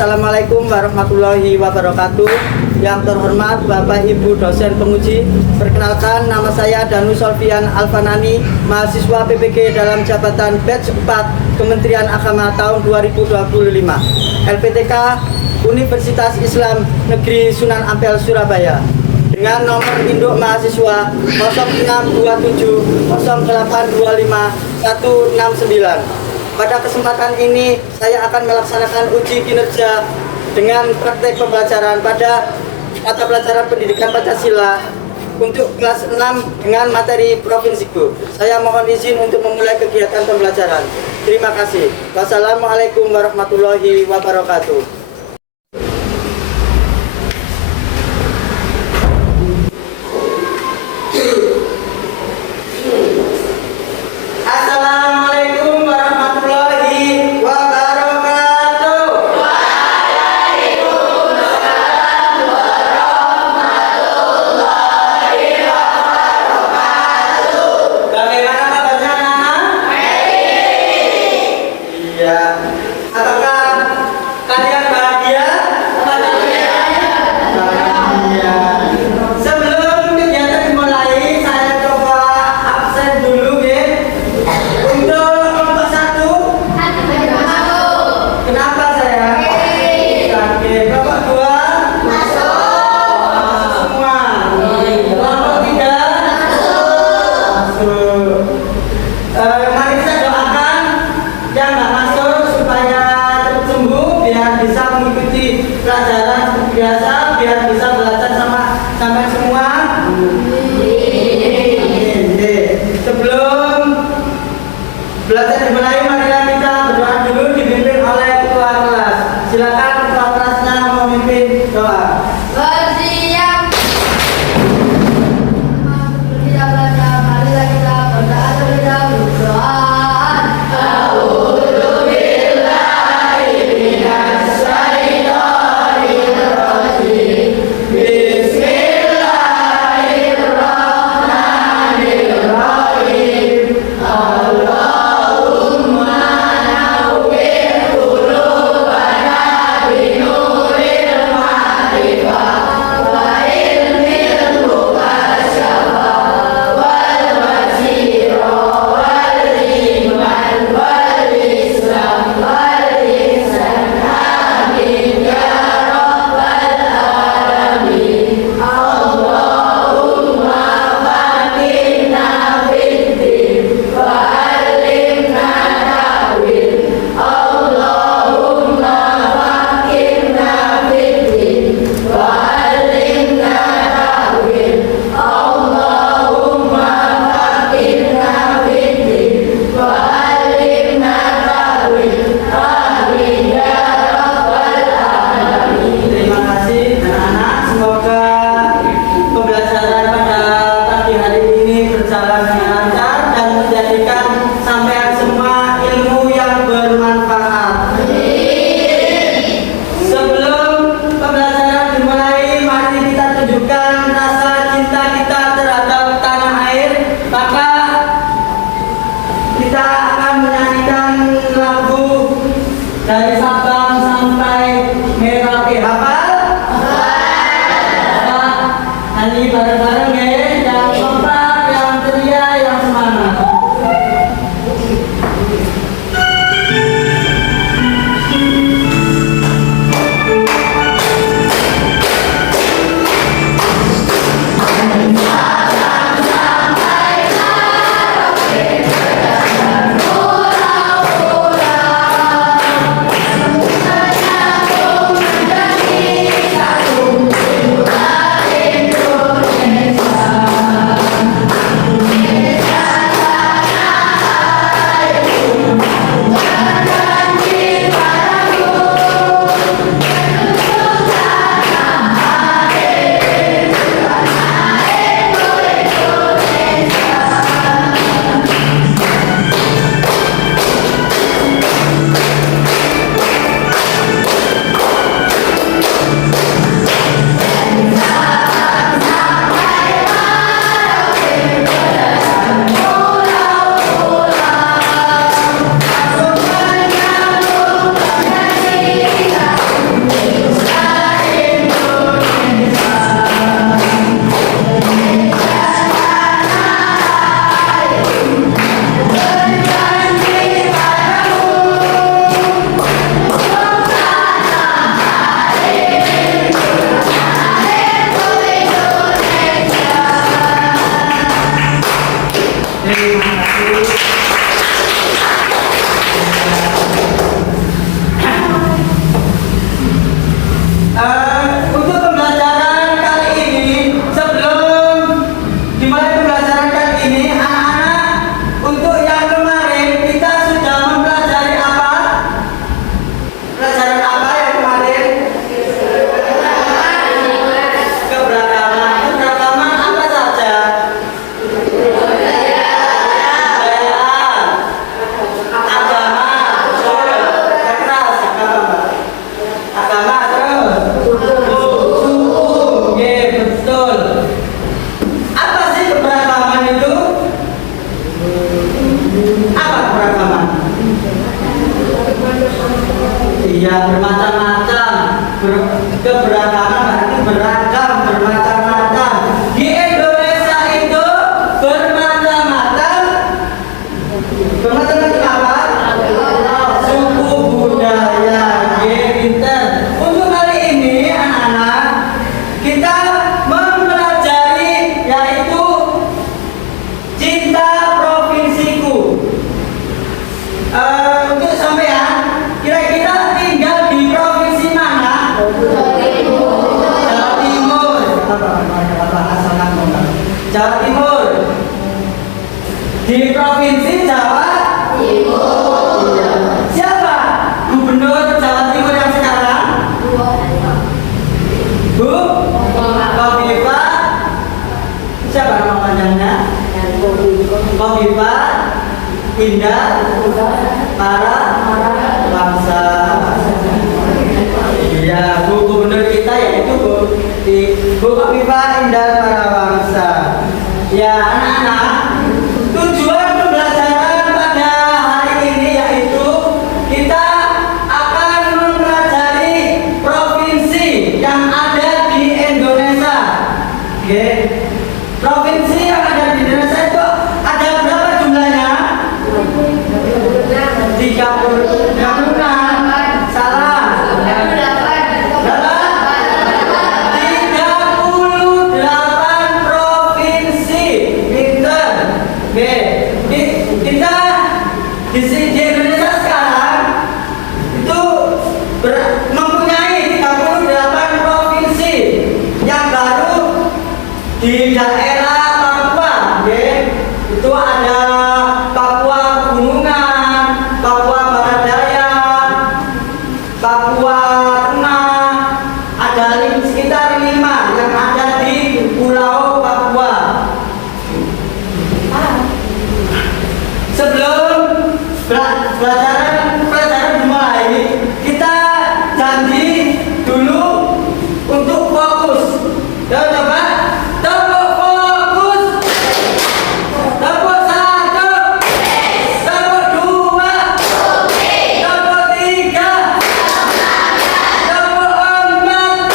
Assalamualaikum warahmatullahi wabarakatuh. Yang terhormat Bapak Ibu dosen penguji, perkenalkan nama saya Danu Solvian Alfanani, mahasiswa PPG dalam jabatan batch 4 Kementerian Agama tahun 2025, LPTK Universitas Islam Negeri Sunan Ampel Surabaya, dengan nomor induk mahasiswa 0627 0825 169. Pada kesempatan ini saya akan melaksanakan uji kinerja dengan praktek pembelajaran pada mata pelajaran pendidikan Pancasila untuk kelas 6 dengan materi Provinsiku. Saya mohon izin untuk memulai kegiatan pembelajaran. Terima kasih. Wassalamualaikum warahmatullahi wabarakatuh. Apa keberagaman? Iya, bermacam-macam. Keberagaman berarti beragam, bermacam-macam. Di Indonesia itu bermacam-macam. Bermacam-macam apa? Suku, budaya, pinter. Untuk kali ini anak-anak, kita mempelajari yaitu cinta provinsiku. Untuk sampean, kira-kira tinggal di provinsi mana? Jawa Timur. Jawa Timur. Di provinsi Jawa Timur. Iya. Siapa gubernur Jawa Timur yang sekarang? Bu Kofifa. Siapa nama panjangnya? Kofifa Indah para bangsa. Iya, Bu Gubernur kita yaitu Bu Kofifa Indah para bangsa. Ya, anak-anak, tujuan pembelajaran pada hari ini yaitu kita akan mempelajari provinsi yang ada di Indonesia. Oke. Provinsi yang ada di Indonesia itu ada berapa jumlahnya? 36. Salah. 38 provinsi. Pinter. Oke. Kita di Indonesia sekarang itu mempunyai 38 provinsi yang baru di daerah Papua. Oke. Itu ada Papua Pegunungan, Papua Barat Daya, Papua Tengah, ada sekitar 5 yang ada di Pulau Papua. Sebelum pelajaran dimulai, kita janji dulu untuk fokus. Ya, coba tepuk fokus. Tepuk 1, tepuk 2, tepuk 3, tepuk 4,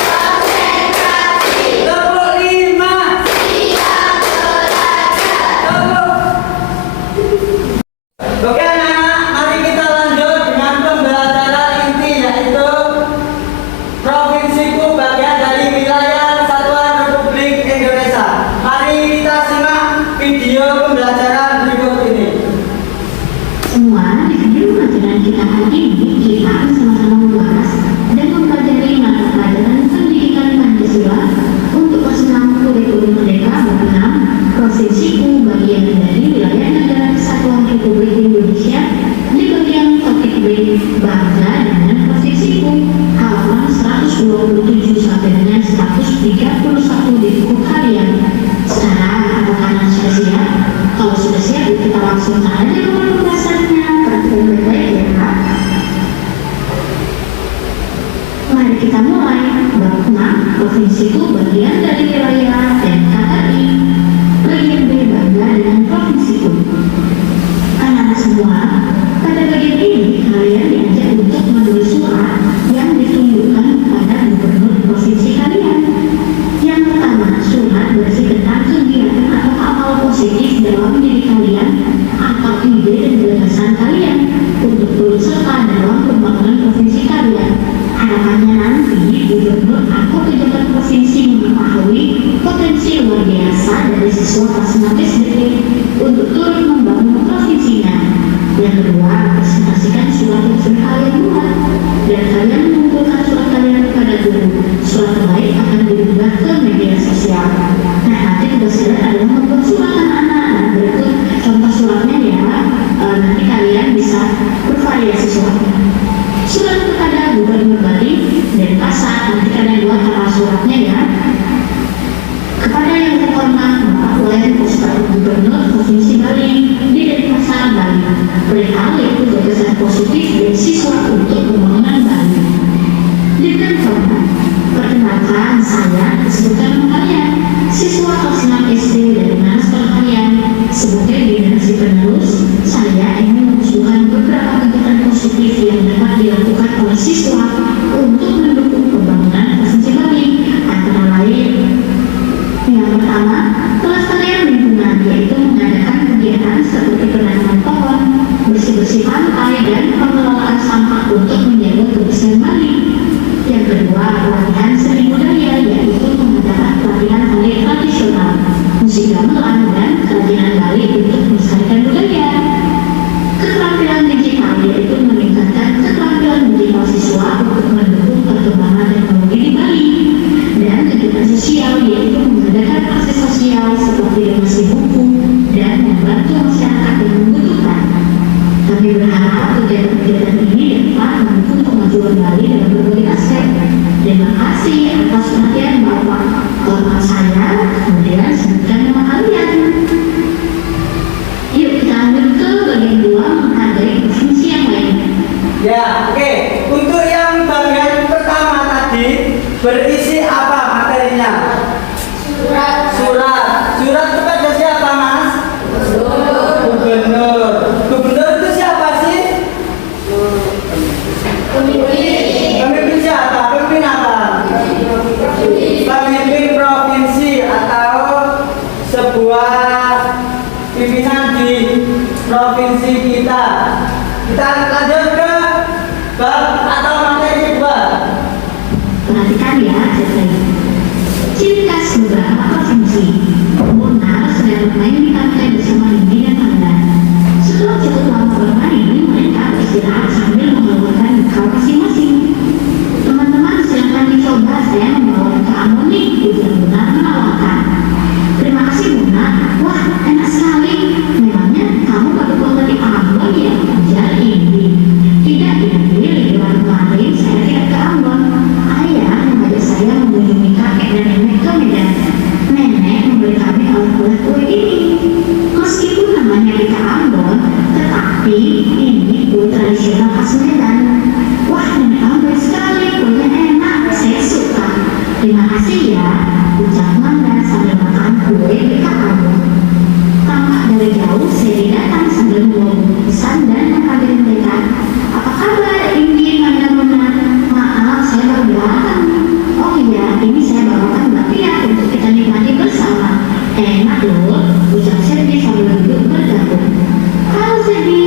tepuk 5, Oke anak-anak, mari kita lanjut dengan pembelajaran inti yaitu provinsiku bagian dari wilayah Kesatuan Republik Indonesia. Mari kita simak video pembelajaran berikut ini. Semua di video pelajaran kita hari ini kita akan sama-sama membahas dan mempelajari mata pelajaran pendidikan Pancasila untuk kelas 6 kurikulum Merdeka bab 6 provinsiku bagian dari wilayah negara Kesatuan Republik Indonesia di bagian topik B bangga dengan provinsiku halaman 127 sampai dengan 131 di buku kalian. Sekarang apakah kalian sudah siap? Kalau sudah siap kita langsung aja ke pembahasannya. Perhatikan baik-baik ya Kak. Mari kita mulai. Bab 6 provinsiku bagian dari wilayah dan KKI. Bagian B bangga dengan provinsiku. Anak-anak semua, pada bagian ini kalian diajak untuk menulis surat yang ditunjukkan kepada gubernur provinsi kalian. Yang pertama, surat berisi tentang kegiatan atau hal-hal positif dalam diri kalian atau ide dan gagasan kalian untuk turut serta dalam pembangunan provinsi kalian. Harapannya nanti gubernur atau pejabat provinsi mengetahui potensi luar biasa dari siswa kelas 6 SD untuk turut membangun provinsinya. Yang kedua, presentasikan surat yang sudah kalian buat dan kalian mengumpulkan surat kalian kepada guru. Surat terbaik akan diunggah ke media sosial. Nah, nanti tugas kalian adalah membuat surat anak-anak. Nah, berikut contoh suratnya ya. Nanti kalian bisa bervariasi suratnya. Surat kepada Gubernur Bali dan Kasat, nanti kalian buat cara suratnya ya. Kepada yang terhormat Bapak Wali Kota Gubernur Provinsi Bali di Denpasar, Bali, perihal yaitu gagasan positif dari siswa untuk pembangunan Bali. Dengan hormat, perkenalkan saya disebutkan nama kalian, siswa kegiatan ini dapat mendukung kemajuan Bali dalam berbagai aspek. Terima kasih atas perhatian Bapak. Hormat saya, kemudian sebutkan nama kalian. Yuk kita lanjut ke bagian 2, menghargai provinsi yang lain. Ya, oke. Untuk yang bagian pertama tadi berisi apa materinya? Surat kepada siapa, Mas? Gubernur. Gubernur itu siapa sih? Pemimpin siapa? Pemimpin apa? Pemimpin provinsi atau sebuah pimpinan di provinsi kita. Kita lanjut ke bab atau materi kedua. Perhatikan ya, ciri khas beberapa provinsi. Munar sedang bermain di pantai bersama Lindi dan Anda. Setelah cukup lama bermain, mereka beristirahat sambil mengeluarkan bekal masing-masing. Teman-teman silakan dicoba, saya membawa ke Amoni, ujar Munar menawarkan. Terima kasih Munar. Wah, enak sekali. Memangnya kamu baru pulang dari Ambon ya? Ujar Indi. Tidak, Indi. Bulan kemarin saya tidak ke Ambon. Ayah mengajak saya mengunjungi kakek dan nenek ke Medan. Nenek memberi kami oleh-oleh kue ini. Meskipun namanya kita Ambon, tetapi ini kue tradisional khas Medan. Wah, nenek kamu baik sekali, kuenya enak, saya suka. Terima kasih ya, ucap Manda sambil makan kue dekat Ambon. Tampak dari jauh, Seri datang sambil membawa bungkusan dan menghampiri mereka. Apa kabar, Indi, Manda, Mona? Maaf, saya baru datang. Oh iya, ini saya bawakan bakpia untuk kita nikmati bersama. Enak loh, ucap Sergi sambil duduk bergabung. Halo Sergi,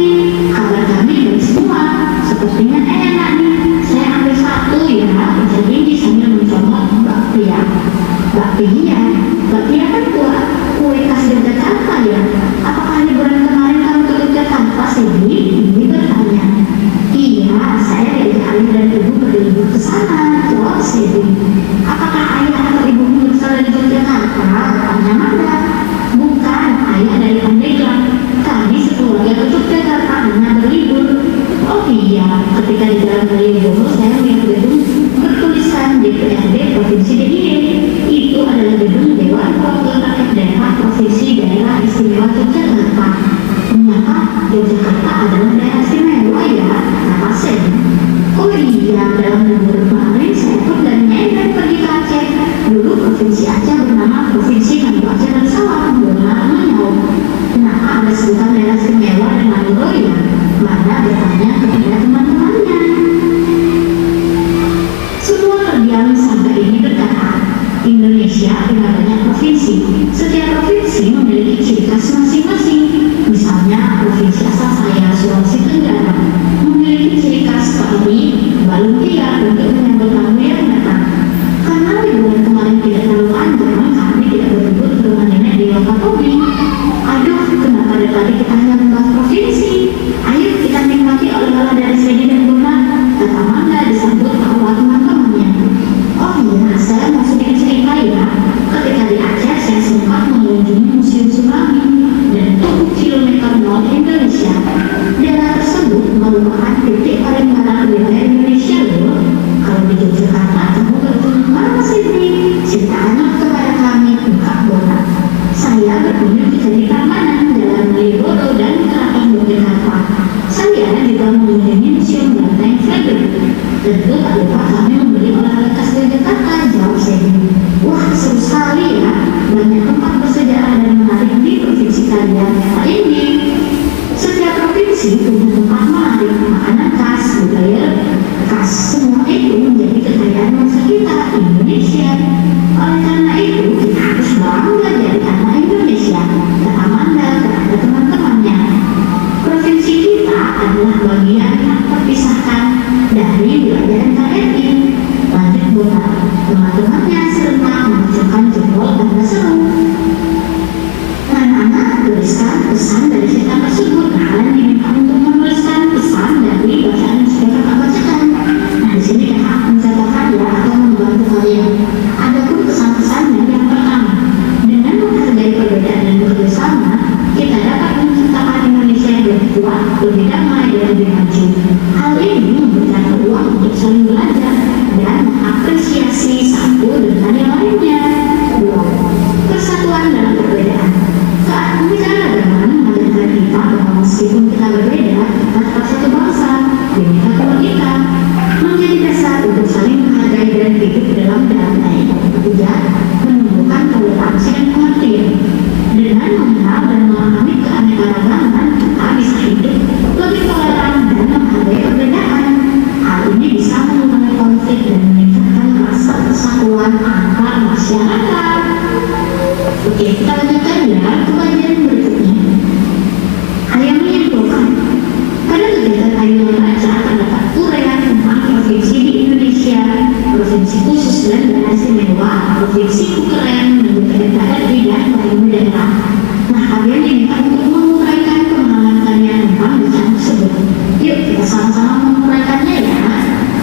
kabar kami baik semua. Sepertinya enak nih. Saya ambil satu ya, ucap Indi sambil mencomot bakpia. Bakpia kan kue khas Yogyakarta ya. Apakah liburan kemarin kamu ke Yogyakarta, Sergi? Indi bertanya. Iya, saya diajak ayah dan ibu berlibur ke sana. Jawab Sergi. Apakah ayah atau ibumu berasal dari Yogyakarta? Tanya Manda. Bukan, ayah dari Pandeglang. Kami sekeluarga ke Yogyakarta hanya berlibur. Oh iya, ketika di jalan Malioboro saya melihat gedung bertuliskan DPRD Provinsi DIY. Itu adalah gedung Dewan Perwakilan Rakyat Daerah Provinsi Daerah Istimewa Yogyakarta. Ternyata Yogyakarta adalah daerah istimewa ya, kata Sen. Oh iya, dalam libur kemarin saya pun dari Medan pergi ke Aceh. Dulu provinsi Aceh bernama Provinsi Banda Aceh dan Salam. Benar menjawab. Kenapa ada sebutan daerah istimewa dan Madura ya? Manda bertanya kepada teman-temannya. Semua terdiam sampai ini berkata, Indonesia punya banyak provinsi. Setiap provinsi memiliki ciri khas masing-masing. Misalnya, provinsi asal saya, Sulawesi Tenggara, memiliki ciri khas Bali, Balumpia untuk menyambut tamu yang datang. Karena liburan kemarin tidak terlalu panjang, kami tidak berlibur ke rumah nenek di Wakatobi. Aduh, kenapa dari tadi kita hanya membahas provinsi? Ayo kita nikmati oleh-oleh dari Sedi dan Bunda, kata Manda disambut oleh teman-temannya. Oh iya, saya mau sedikit cerita ya. Ketika di Aceh, saya sempat mengunjungi Museum Tsunami dan Tugu Kilometer Nol Indonesia. Daerah tersebut merupakan titik paling barat wilayah Indonesia loh. Kalau di Yogyakarta, kamu berkunjung mana sih? Ceritakanlah kepada kami, Kak Bona. Saya berkunjung ke Candi Prambanan, Jalan Malioboro dan Keraton Yogyakarta. Saya juga mengunjungi Museum Banteng Frederick. Tentu tak lupa kami membeli oleh-oleh khas Yogyakarta, jawab Sedi. Wah, seru sekali ya. Banyak tempat bersejarah dan menarik di provinsi kalian. Kata ini, setiap provinsi punya tempat menarik, makanan khas, budaya khas. Semua itu menjadi kekayaan bangsa kita, Indonesia. Oleh karena itu, kita harus bangga dari tanah Indonesia. Kata Manda kepada teman-temannya. Provinsi kita adalah bagian yang terpisahkan dari wilayah NKRI. Lanjut Bona, teman-temannya serentak menunjukkan jempol tanda seru. Anak-anak tuliskan pesan dari cetak tersebut. Kalian diminta untuk menuliskan pesan dari bacaan yang sudah kakak bacakan. Nah, di sini kakak mencatatkan ya atau membantu kalian. Adapun pesan-pesannya yang pertama, dengan menghargai perbedaan dan bekerjasama, kita dapat menciptakan Indonesia yang kuat, lebih damai, dan lebih maju. Hal ini memberikan peluang untuk saling belajar dan mengapresiasi satu dengan yang lainnya. 2. Persatuan dalam perbedaan. Keanekaragaman mengajarkan kita bahwa meskipun kita berbeda, kita tetap satu bangsa, Bhinneka Tunggal Ika, menjadi dasar untuk saling menghargai dan hidup dalam damai. 3. Menumbuhkan toleransi dan pengertian. Dengan mengenal dan memahami keanekaragaman, kita bisa hidup lebih toleran dan menghargai perbedaan. Hal ini bisa mengurangi konflik dan meningkatkan rasa persatuan antar masyarakat. Oke, kita lanjutkan ya ke bagian berikutnya. Ayam menyimpulkan, pada kegiatan Ayu membaca terdapat uraian tentang provinsi di Indonesia, provinsi khusus dan daerah istimewa, provinsi keren, menjadi TNI dan Bayu daerah. Nah, kalian diminta untuk menguraikan pemahaman kalian tentang bacaan tersebut. Yuk, kita sama-sama menguraikannya ya.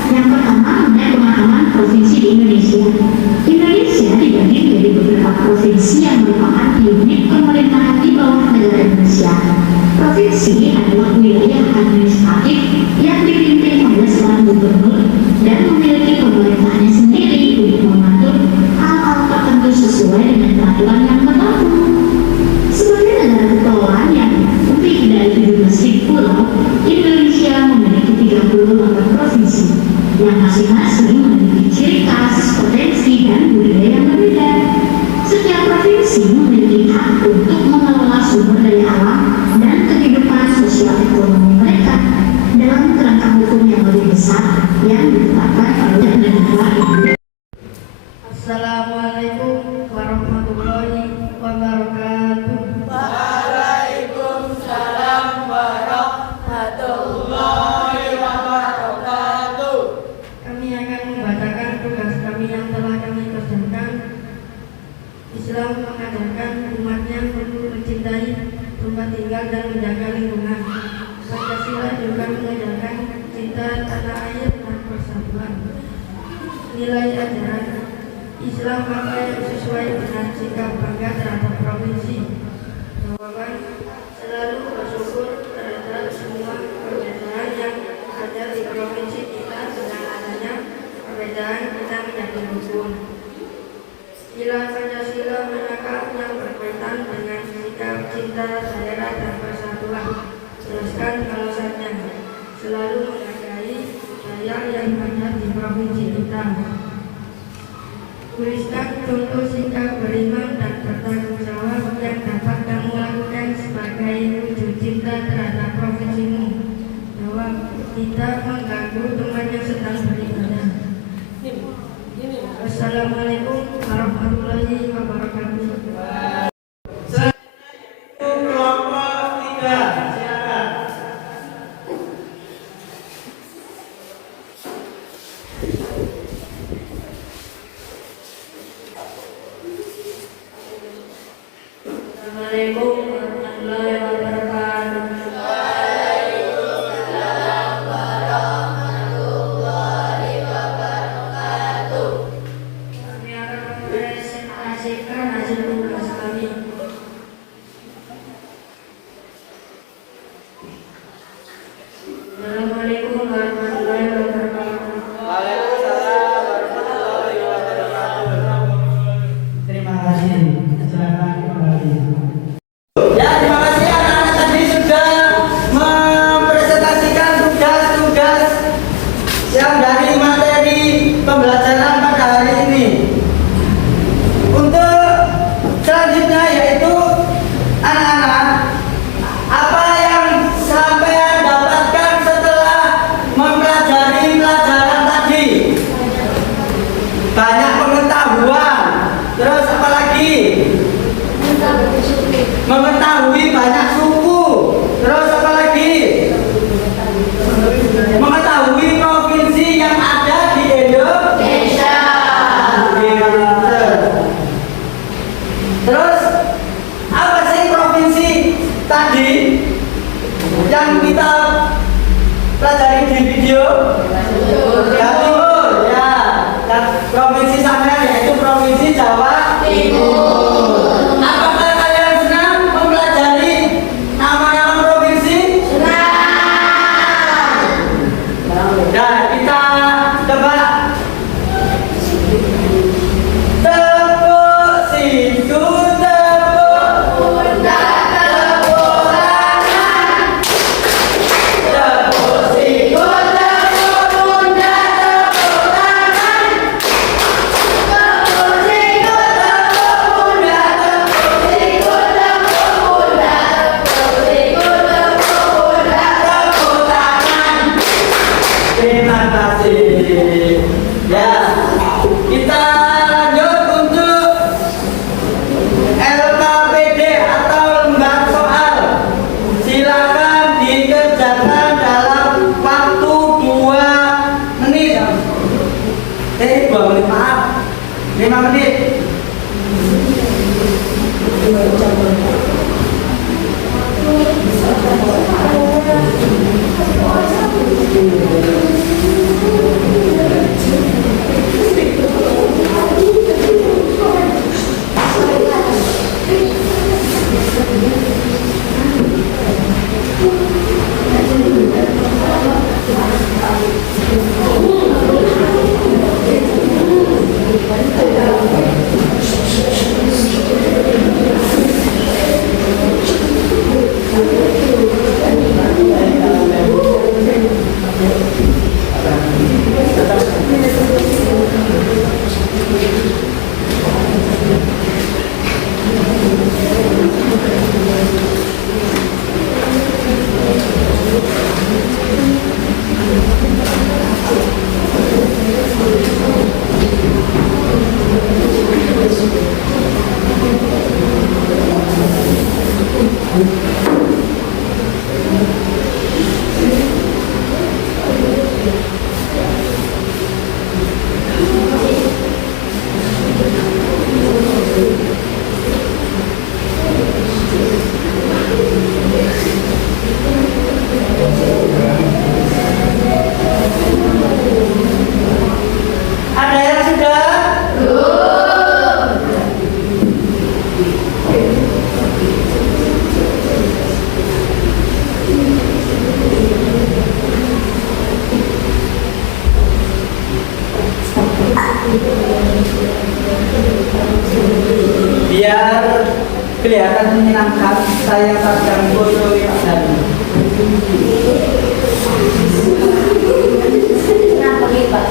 Yang pertama, mengenai pemahaman provinsi di Indonesia. Indonesia dibagi menjadi beberapa provinsi yang merupakan unit pemerintahan di bawah negara Indonesia. Provinsi adalah wilayah administratif yang dipimpin oleh seorang gubernur dan memiliki pemerintahnya sendiri untuk mengatur hal-hal tertentu sesuai dengan peraturan yang berlaku. Sebagai negara kepulauan yang lebih dari 17.000 pulau, Indonesia memiliki 38 provinsi yang masing-masing memiliki ciri khas, potensi, dan budaya yang berbeda. Setiap provinsi memiliki hak untuk mengelola sumber daya alam dan kehidupan sosial ekonomi mereka dalam kerangka hukum yang lebih besar yang ditetapkan oleh negara. Assalamualaikum warahmatullahi wabarakatuh. Waalaikumsalam warahmatullahi wabarakatuh. Kami akan membacakan tugas kami yang telah kami kerjakan. Islam mengajarkan umatnya perlu mencintai tempat tinggal dan menjaga lingkungan. Pancasila juga mengajarkan cinta tanah air dan persatuan. Nilai ajaran Islam apa yang sesuai dengan sikap bangga terhadap provinsi. Jawaban: selalu bersyukur terhadap semua perbedaan yang ada di provinsi kita. Dengan adanya perbedaan kita menjadi rukun. Nilai Pancasila manakah yang berkaitan dengan sikap cinta daerah dan persatuan. Jelaskan alasannya. Selalu menghargai budaya yang ada di provinsi kita. Tuliskan contoh sikap beriman dan bertanggung jawab yang dapat kamu lakukan sebagai wujud cinta terhadap provinsimu. Jawab: tidak mengganggu teman yang sedang beribadah. Assalamualaikum warahmatullahi wabarakatuh. Kelompok 3, silakan. Assalamualaikum warahmatullahi wabarakatuh. Kami akan mempresentasikan hasil tugas kami. Assalamualaikum warahmatullahi wabarakatuh. Waalaikumsalam warahmatullahi wabarakatuh. Terima kasih. Silakan kembali. Ya, terima kasih anak-anak tadi sudah mempresentasikan tugas-tugas yang dari materi pembelajaran pada hari ini. Untuk selanjutnya yaitu anak-anak, apa yang sampean dapatkan setelah menyenangkan, saya kadang bodoh Pak Dani. Kenapa nih Pak?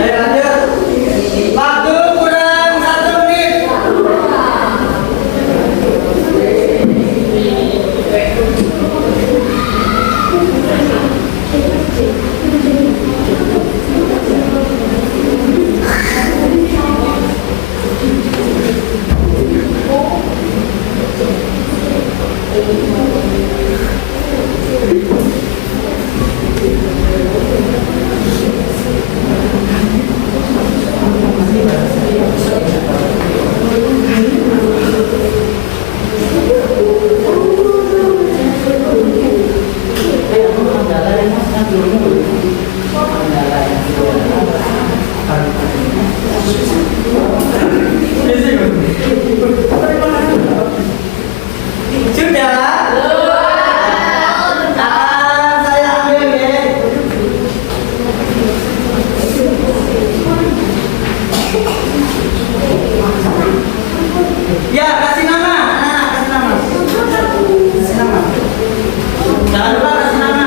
Ayo lanjut. Waktu kurang 1 menit. Sudah? Saya ambil ya. Ya, kasih nama. Kasih nama. Kasih nama. Jangan lupa kasih nama.